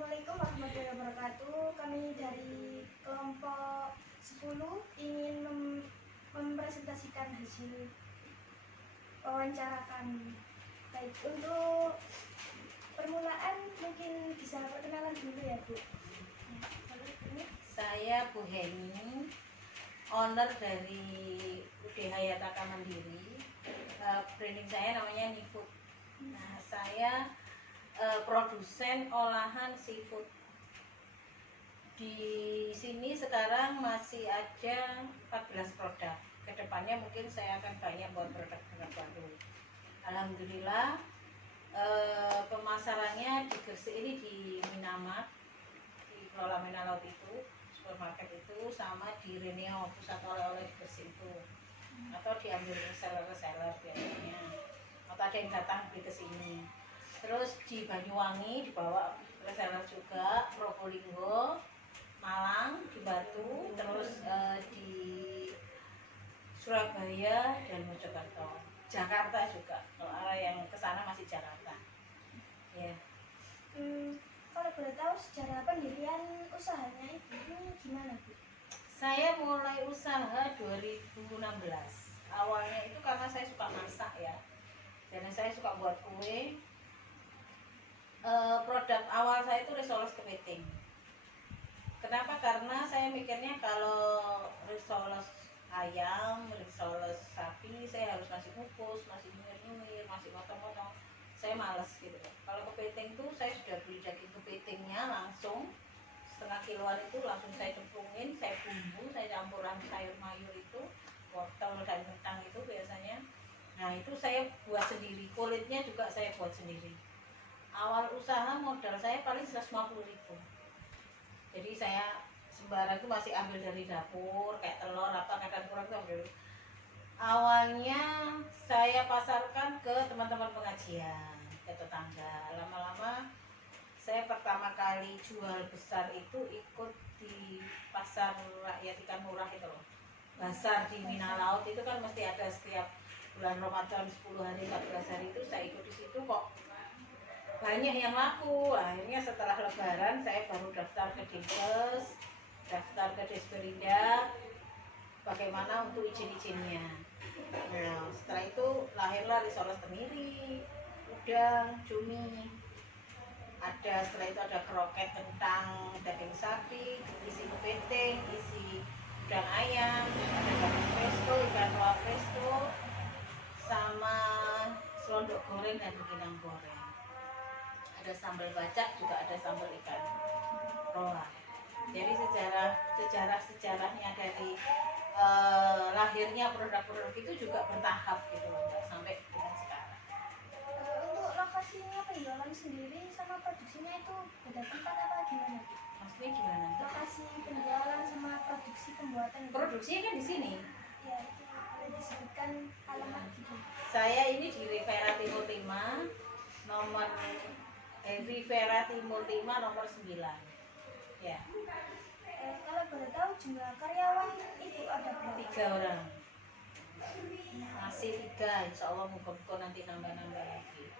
Assalamualaikum warahmatullahi wabarakatuh. Kami dari kelompok 10 ingin mempresentasikan hasil wawancara kami. Baik, untuk permulaan mungkin bisa perkenalan dulu ya, Bu. Saya Bu Heni, owner dari UD Hayataka Mandiri. Branding saya namanya Nifood. Nah, saya produsen olahan seafood. Di sini sekarang masih ada 14 produk. Kedepannya mungkin saya akan banyak buat produk-produk baru. Alhamdulillah, pemasarannya di Gresik ini di Minamart, di Kelola Minalaut itu, supermarket itu, sama di Reneo, pusat oleh-oleh di Gresik itu, atau diambil reseller-reseller biasanya, atau ada yang datang beli ke sini. Terus di Banyuwangi dibawa reseller juga, Probolinggo, Malang, di Batu, terus di Surabaya dan Mojokerto, Jakarta juga. Kalau arah yang ke sana masih Jakarta. Ya. Kalau boleh tahu sejarah pendirian usahanya itu gimana, Bu? Saya mulai usaha 2016. Awalnya itu karena saya suka masak ya. Dan saya suka buat kue. Produk awal saya itu risoles kepiting. Kenapa? Karena saya mikirnya kalau risoles ayam, risoles sapi, saya harus masih kukus, masih nyemir-nyemir, masih potong-potong. Saya males gitu. Kalau kepiting tuh saya sudah beli daging kepitingnya langsung setengah kiloan itu langsung saya cemplungin, saya bumbu, saya campuran sayur mayur itu, wortel dan kentang itu biasanya. Nah itu saya buat sendiri, kulitnya juga saya buat sendiri. Awal usaha modal saya paling 150.000. Jadi saya sembarang itu masih ambil dari dapur, kayak telur apa kadang kurang itu ambil. Awalnya saya pasarkan ke teman-teman pengajian, ke tetangga. Lama-lama saya pertama kali jual besar itu ikut di pasar rakyat ikan murah itu loh. Pasar di Minalaut itu kan mesti ada setiap bulan Ramadan 10 hari 14 hari itu saya ikut di situ kok banyak yang laku. Akhirnya setelah lebaran saya baru daftar ke Dinkes, daftar ke Disperindak bagaimana untuk izin-izinnya. Nah setelah itu lahirlah risoles kemiri, udang, cumi. Ada setelah itu ada kroket kentang daging sapi, isi kepiting, isi udang ayam, ada daging presto, ikan roa presto, sama selondok goreng dan rengginang goreng. Ada sambal bacak, juga ada sambal ikan roa. Jadi sejarahnya dari lahirnya produk-produk itu juga bertahap gitu loh, nggak sampai dengan sekarang. Untuk lokasinya penjualan sendiri sama produksinya itu beda tempat apa gimana, Bu? Maksudnya gimana? Lokasi penjualan sama produksi pembuatan itu? Produksinya kan di sini. Ya, itu boleh disebutkan alamat gitu. Saya ini di Rivera Timur 5, nomor Rivera Timur 5 nomor 9. Ya, Kalau boleh tahu jumlah karyawan Ibu ada berapa? 3 orang. Masih 3, insya Allah muka-muka nanti nambah-nambah lagi.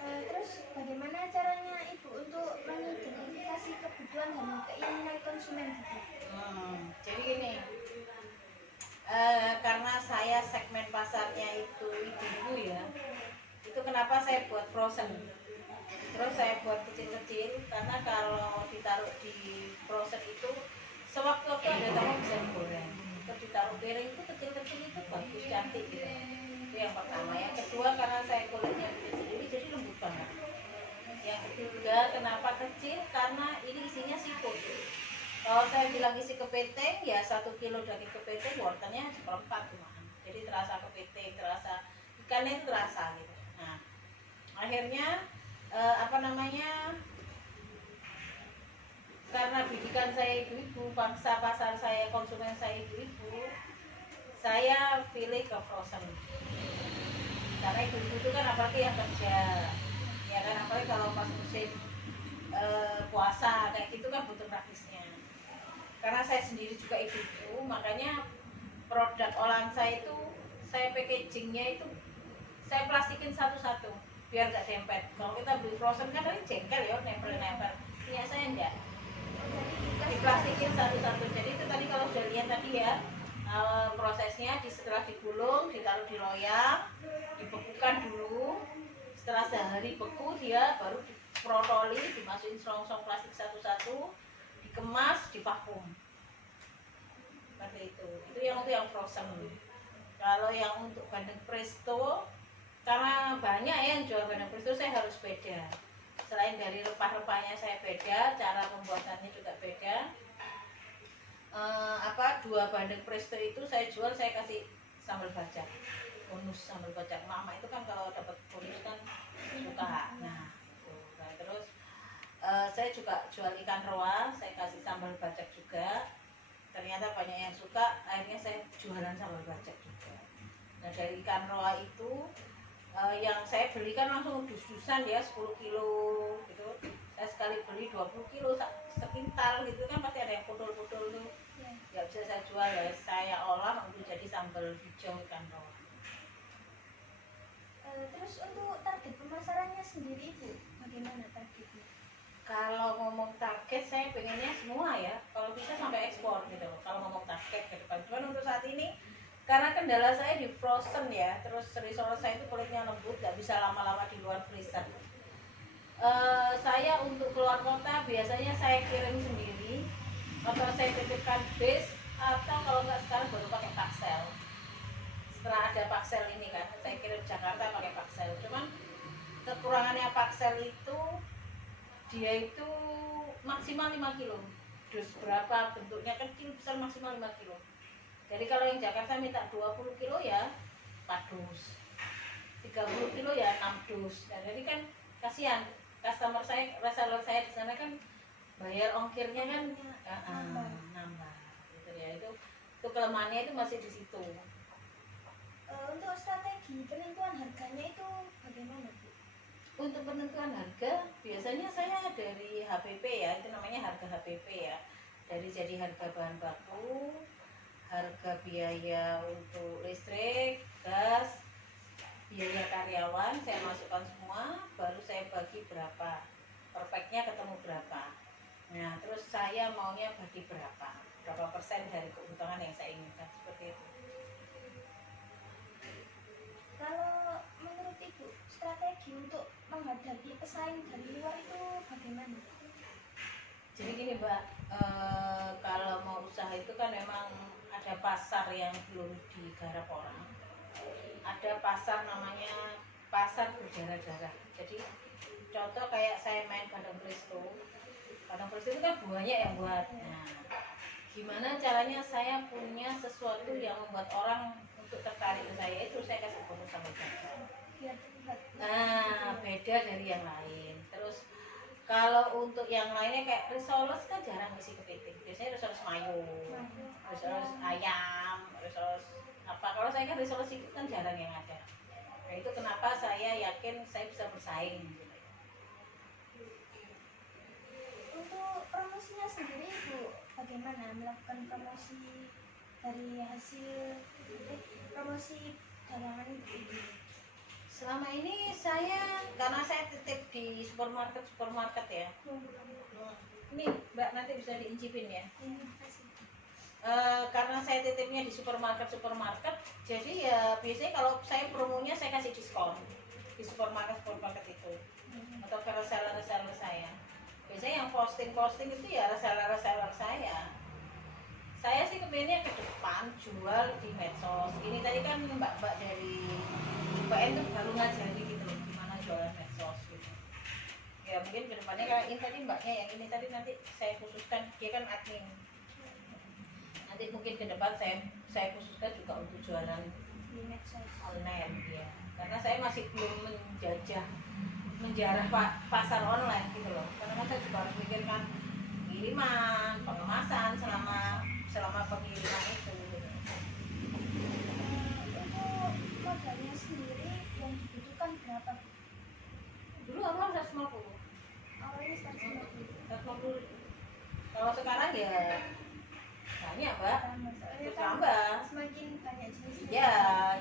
Terus bagaimana caranya Ibu untuk mengidentifikasi kebutuhan dan keinginan konsumen gitu? Jadi gini, karena saya segmen pasarnya itu ibu-ibu ya, itu kenapa saya buat frozen. Terus saya buat kecil-kecil karena kalau ditaruh di frozen itu sewaktu-waktu ada tamu bisa digoreng. Terus ditaruh piring itu kecil-kecil itu bagus, cantik gitu. Itu yang pertama. Yang kedua karena saya kulitnya bikin sendiri jadi lembut banget. Yang ketiga kenapa kecil? Karena ini isinya seafood. Kalau saya bilang isi kepiting ya 1 kilo daging kepiting wortelnya 1/4 cuma. Jadi terasa kepiting, terasa ikannya itu terasa gitu. Nah akhirnya karena bidikan saya ibu-ibu, bangsa pasar saya, konsumen saya ibu-ibu, saya pilih ke frozen. Karena ibu-ibu itu kan apalagi yang kerja, ya kan, apalagi kalau pas musim puasa kayak gitu kan butuh praktisnya. Karena saya sendiri juga ibu-ibu, makanya produk olahan saya itu saya packagingnya itu saya plastikin satu-satu biar nggak dempet. Kalau kita beli frozen kan tadi jengkel ya, nempel-nempel. Iya saya enggak, diplastikin satu-satu. Jadi itu tadi kalau sudah lihat tadi ya, prosesnya setelah digulung, ditaruh di loyang, dibekukan dulu. Setelah sehari beku dia baru diprotoli, dimasukin selongsong plastik satu-satu, dikemas, divakum. Seperti itu. Itu yang frozen. Kalau yang untuk bandeng presto, karena banyak ya yang jual bandeng presto, saya harus beda. Selain dari rempah-rempahnya saya beda, cara pembuatannya juga beda. 2 bandeng presto itu saya jual, saya kasih sambal bacak, bonus sambal bacak. Mama itu kan kalau dapat bonus kan suka. Nah terus saya juga jual ikan roa, saya kasih sambal bacak juga. Ternyata banyak yang suka, akhirnya saya jualan sambal bacak juga. Nah dari ikan roa itu yang saya beli kan langsung dus-dusan ya, 10 kilo gitu. Saya sekali beli 20 kilo sekintal gitu kan, pasti ada yang pudul-pudul tuh. Ya bisa saya jual ya, saya olah untuk jadi sambal hijau ikan roa. Terus untuk target pemasarannya sendiri itu bagaimana targetnya? Kalau ngomong target, saya pengennya semua ya, kalau bisa sampai ekspor gitu. Kalau ngomong target ke depan, cuman untuk saat ini karena kendala saya di frozen ya, terus risol saya itu kulitnya lembut, nggak bisa lama-lama di luar freezer. Saya untuk keluar kota biasanya saya kirim sendiri, atau saya titipkan base, atau kalau nggak sekarang baru pakai paksel. Setelah ada paksel ini kan, saya kirim Jakarta pakai paksel. Cuman kekurangannya paksel itu dia itu maksimal 5 kilo. Dus berapa bentuknya kecil besar maksimal 5 kilo. Jadi kalau yang Jakarta minta 20 kilo ya 4 dus, 30 kilo ya 6 dus. Nah, jadi kan kasihan customer saya, reseller saya di sana kan bayar ongkirnya kan nambah gitu ya. Itu kelemahannya itu masih di situ. Untuk strategi penentuan harganya itu bagaimana Bu? Untuk penentuan harga biasanya saya dari HPP ya, itu namanya harga HPP ya. Dari jadi harga bahan baku, harga biaya untuk listrik, gas, biaya karyawan saya masukkan semua, baru saya bagi berapa, perfectnya ketemu berapa. Nah terus saya maunya bagi berapa persen dari keuntungan yang saya inginkan, seperti itu. Kalau menurut Ibu strategi untuk menghadapi pesaing dari luar itu bagaimana? Jadi gini Mbak, kalau mau usaha itu kan memang ada pasar yang belum digarap orang. Ada pasar namanya pasar berdarah-darah. Jadi contoh kayak saya main bandeng presto. Bandeng presto itu kan banyak yang buat. Nah, gimana caranya saya punya sesuatu yang membuat orang untuk tertarik ke saya, itu saya kasih bonus sama jajan. Nah, beda dari yang lain. Terus kalau untuk yang lainnya kayak risoles kan jarang ngisi kepiting. Biasanya risoles mayo, risoles ayam, risoles apa. Kalau saya kan risoles itu kan jarang yang ada. Nah itu kenapa saya yakin saya bisa bersaing gitu. Untuk promosinya sendiri Ibu bagaimana melakukan promosi dari hasil promosi dagangan Ibu? Selama ini saya, karena saya titip di supermarket ya. Ini Mbak nanti bisa diincipin ya. Karena saya titipnya di supermarket, jadi ya biasanya kalau saya promonya saya kasih diskon di supermarket itu, atau ke reseller saya. Biasanya yang posting itu ya reseller saya. Saya sih kepengennya ke depan jual di medsos. Ini tadi kan mbak-mbak dari UPN tuh baru ngajari gitu loh, gimana jualan medsos gitu. Ya mungkin kedepannya kayak ini tadi mbaknya yang ini tadi nanti saya khususkan, dia kan admin. Nanti mungkin ke depan saya khususkan juga untuk jualan Di medsos online ya. Karena saya masih belum menjarah pasar online gitu loh. Karena saya juga harus mikirkan pengiriman, pengemasan selama pengiriman itu. Untuk modalnya sendiri yang dibutuhkan berapa? Dulu awal 150. Awalnya 150. Kalau sekarang ya banyak Mbak, Soalnya kan tambah. semakin banyak jenisnya.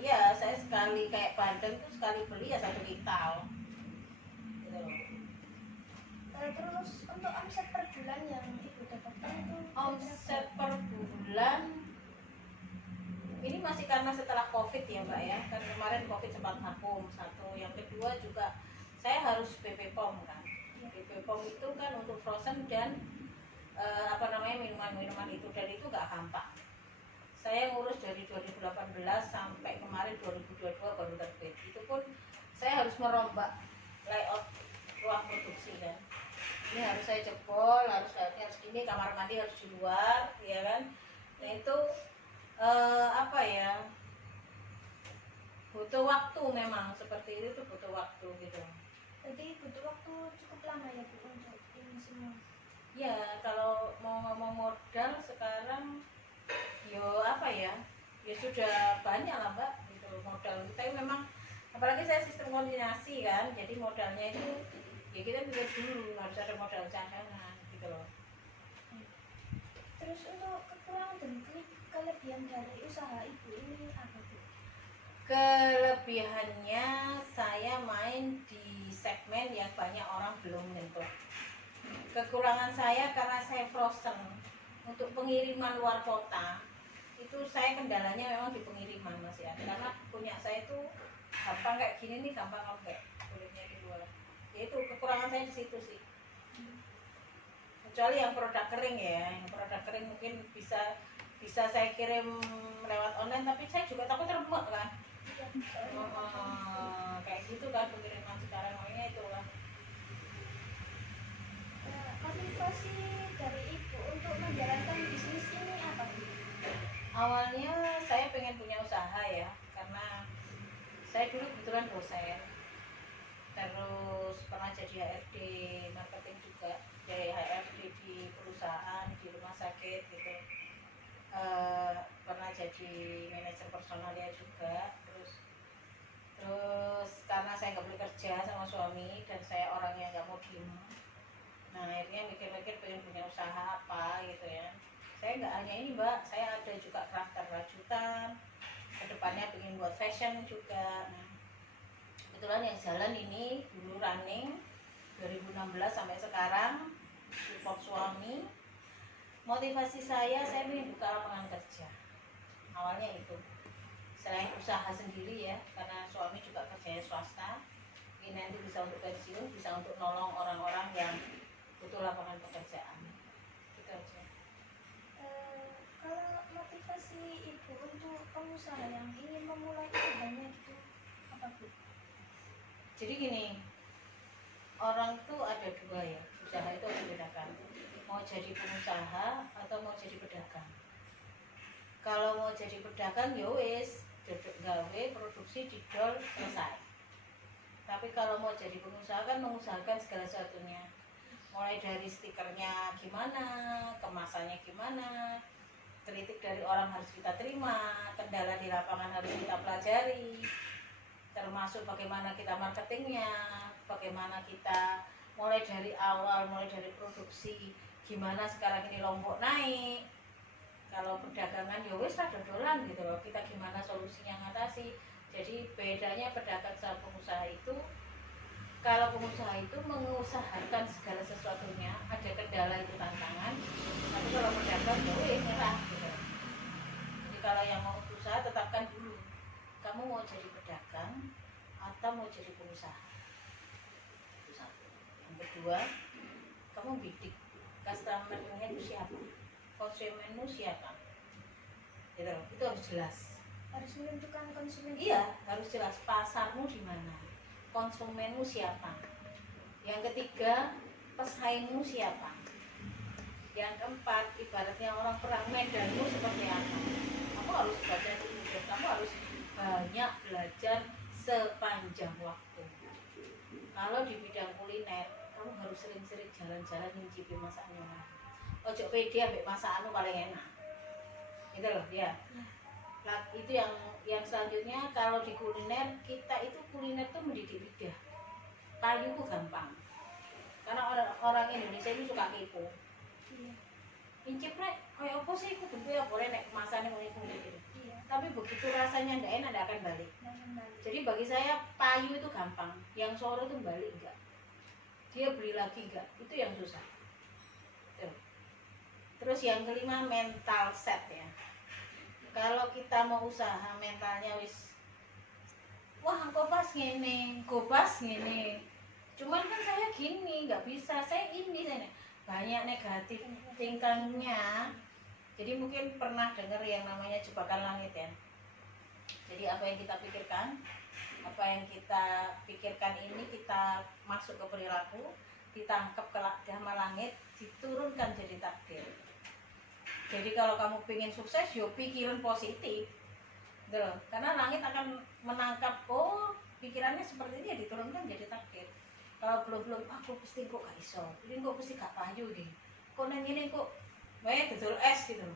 Iya, saya sekali kayak bandeng tuh sekali beli ya 1 kintal. kemarin COVID sempat vakum satu, yang kedua juga saya harus BP POM kan. BP POM itu kan untuk frozen dan apa namanya minuman-minuman itu, dan itu nggak gampang. Saya ngurus dari 2018 sampai kemarin 2022 baru terbit. Itu pun saya harus merombak layout ruang produksi kan. Ini harus saya jebol, harus gini, kamar mandi harus di luar, ya kan. Nah itu apa ya, butuh waktu, memang seperti itu tuh butuh waktu gitu. Jadi butuh waktu cukup lama ya Bu untuk ini semua. Ya kalau mau ngomong modal sekarang, yo apa ya, ya sudah banyak lah Mbak gitu modal. Tapi memang apalagi saya sistem koordinasi kan, jadi modalnya itu ya kita bisa dulu harus ada modal cadangan gitu loh. Terus untuk kekurangan dan kelebihan dari usaha Ibu ini apa Bu? Kelebihannya saya main di segmen yang banyak orang belum menyentuh. Kekurangan saya karena saya frozen. Untuk pengiriman luar kota itu saya kendalanya memang di pengiriman Mas ya, karena punya saya itu gampang kayak gini nih, gampang lembek kulitnya di luar. Ya itu kekurangan saya di situ sih. Kecuali yang produk kering ya, yang produk kering mungkin bisa saya kirim lewat online, tapi saya juga takut remek kan. Kayak gitu kan pengiriman sekarang, makanya itu lah. Motivasi dari Ibu untuk menjalankan bisnis ini apa Bu? Awalnya saya pengen punya usaha ya, karena saya dulu kebetulan dosen, terus pernah jadi HRD marketing juga, jadi HRD di perusahaan, di rumah sakit gitu. Pernah jadi manajer personalnya juga. Terus karena saya nggak boleh kerja sama suami dan saya orangnya nggak mau diem, nah akhirnya mikir-mikir pengen punya usaha apa gitu ya. Saya nggak hanya ini Mbak, saya ada juga crafter rajutan, kedepannya pengen buat fashion juga. Nah, kebetulan yang jalan ini dulu running 2016 sampai sekarang, support suami. Motivasi saya pengen buka lapangan kerja, awalnya itu selain usaha sendiri ya, karena suami juga kerjanya swasta. Ini nanti bisa untuk pensiun, bisa untuk nolong orang-orang yang butuh lapangan pekerjaan. Gitu aja. Kalau motivasi Ibu untuk pengusaha yang ingin memulai usahanya gitu apa Bu? Jadi gini, orang tuh ada dua ya, usaha itu harus dibedakan, mau jadi pengusaha atau mau jadi pedagang. Kalau mau jadi pedagang ya wis gawe produksi didol selesai. Tapi kalau mau jadi pengusaha kan mengusahakan segala sesuatunya, mulai dari stikernya gimana, kemasannya gimana, kritik dari orang harus kita terima, kendala di lapangan harus kita pelajari, termasuk bagaimana kita marketingnya, bagaimana kita mulai dari awal, mulai dari produksi, gimana sekarang ini Lombok naik. Kalau perdagangan ya wis lah dodolan gitu loh, kita gimana solusinya ngatasi. Jadi bedanya pedagang sama pengusaha itu, kalau pengusaha itu mengusahakan segala sesuatunya, ada kendala itu tantangan. Tapi kalau pedagang ya wis nyerah gitu. Jadi kalau yang mau usaha tetapkan dulu, kamu mau jadi pedagang atau mau jadi pengusaha. Itu satu. Yang kedua, kamu bidik customer-nya itu siapa, konsumenmu siapa, gitu. Itu harus jelas. Harus menentukan konsumen. Iya, harus jelas pasarmu di mana, konsumenmu siapa. Yang ketiga, pesaingmu siapa. Yang keempat, ibaratnya orang perang medanmu seperti apa. Kamu harus baca dulu, kamu harus banyak belajar sepanjang waktu. Kalau di bidang kuliner, kamu harus sering-sering jalan-jalan mencicipi masakannya. Ojo pede ambek masakanmu paling enak. Gitu loh, ya. Nah, itu yang selanjutnya, kalau di kuliner, kita itu kuliner tuh mendidik lidah. Payu itu gampang. Karena orang Indonesia itu suka kepo. Iya. Incip nek, kayak apa sih? Aku bentuknya boleh nek kemasannya unik-unik gitu. Iya. Tapi begitu rasanya nggak enak, nggak akan balik. Jadi bagi saya payu itu gampang, yang Solo itu balik enggak, dia beli lagi enggak, itu yang susah. Tuh. Terus yang kelima, mental set ya. Kalau kita mau usaha mentalnya wis wah engkau pas ngene, engkau pas ngene. Cuman kan saya gini, nggak bisa, saya ini, saya banyak negatif tingkahnya. Jadi mungkin pernah dengar yang namanya jebakan langit ya. Jadi apa yang kita pikirkan, apa yang kita pikirkan ini kita masuk ke perilaku, ditangkap ke sama langit, diturunkan jadi takdir. Jadi kalau kamu pengen sukses, yo pikiran positif, gitu loh. Karena langit akan menangkap, oh pikirannya seperti ini ya diturunkan jadi takdir. Kalau belum aku pasti kok gak iso, ini kok pasti gak payu deh. Kok nang ini kok, dodol es gitu.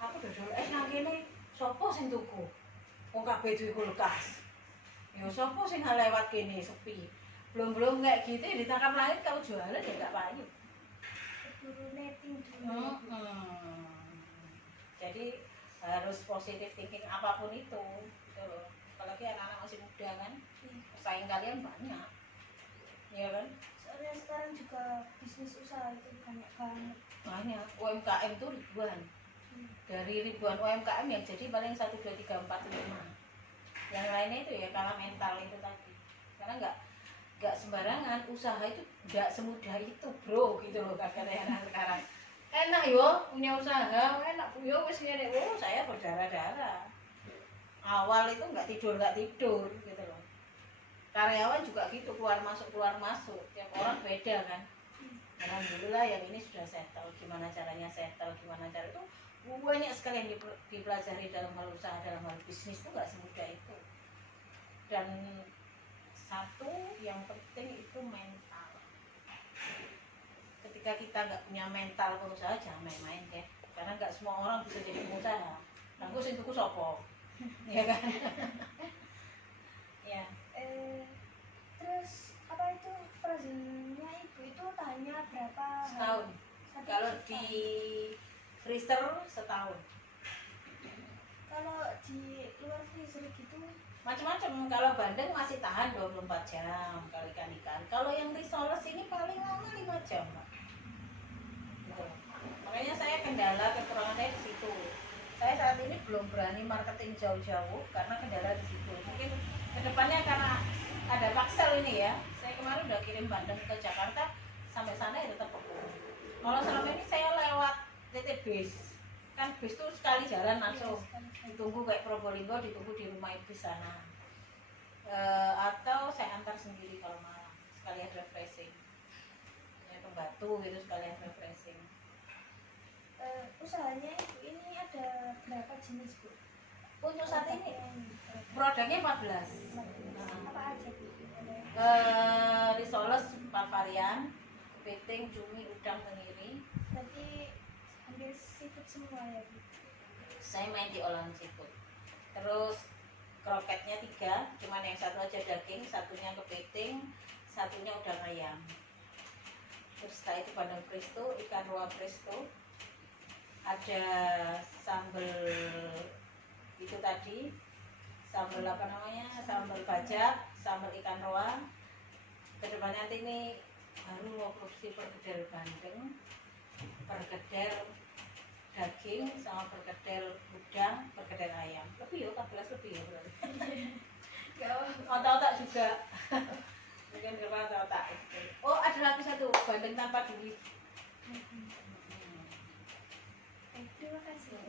Aku dodol es nang kene, sopo sing tuku? Wong kabeh duwe kulkas. Ya sopo sing lewat kene sepi. Belum kayak gitu ya ditangkap langit kalau jualan ya gak payu. Keburu netting dulu. Jadi harus positive thinking apapun itu, gitu loh. Apalagi anak-anak masih muda kan, pesaing kalian banyak, ya kan? Soalnya sekarang juga bisnis usaha itu banyak banget. Banyak, UMKM tuh ribuan. Dari ribuan UMKM yang jadi paling 1, 2, 3, 4, 5. Yang lainnya itu ya karena mental itu tadi. Karena nggak sembarangan, usaha itu nggak semudah itu bro, gitu loh katanya anak sekarang. Enak yo punya usaha, enak yo wis ngene, oh saya berdarah-darah. Awal itu nggak tidur gitu loh. Karyawan juga gitu, keluar masuk, tiap orang beda kan. Alhamdulillah yang ini sudah settle, gimana caranya settle, gimana cara itu banyak sekali yang dipelajari dalam hal usaha, dalam hal bisnis itu nggak semudah itu. Dan satu yang penting itu mental. Ketika kita nggak punya mental pengusaha, jangan main-main ya, karena nggak semua orang bisa jadi pengusaha. Aku sing tuku sopo, ya kan? Ya. Terus apa itu frozennya ibu itu tahannya berapa Setahun. hari? Kalau di freezer setahun. Kalau di luar freezer gitu Macam-macam. Kalau bandeng masih tahan 24 jam kalau ikan. Kalau yang risoles ini paling lama 5 jam, Pak. Gitu. Makanya saya kendala kekurangan saya di situ. Saya saat ini belum berani marketing jauh-jauh karena kendala di situ. Mungkin kedepannya karena ada paksel ini ya. Saya kemarin udah kirim bandeng ke Jakarta, sampai sana ya tetap penuh. Kalau selama ini saya lewat titik bis, kan bis tuh sekali jalan langsung. Ditunggu kayak Probolinggo, ditunggu di rumah ibu sana. Atau saya antar sendiri kalau malam, sekalian refreshing. Ya ke Batu gitu sekalian refreshing. usahanya ibu ini ada berapa jenis bu? Untuk saat ini produknya 14. Apa aja bu? Risoles 4 varian, kepiting, cumi, udang, tenggiri. Berarti hampir seafood semua ya bu? Saya main di olahan seafood. Terus kroketnya 3, cuman yang satu aja daging, satunya kepiting, satunya udang ayam. Terus setelah itu bandeng presto, ikan roa presto, ada sambal itu tadi, sambal apa namanya, sambal bajak, sambal ikan roa. Kedepannya nanti ini baru mau produksi perkedel bandeng, perkedel daging, sama perkedel udang, perkedel ayam. Lebih ya, 14 lebih ya berarti. Otak-otak juga. Mungkin kepala otak. Oh, ada lagi satu, bandeng tanpa duit. Terima kasih.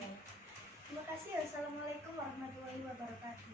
Terima kasih. Assalamualaikum warahmatullahi wabarakatuh.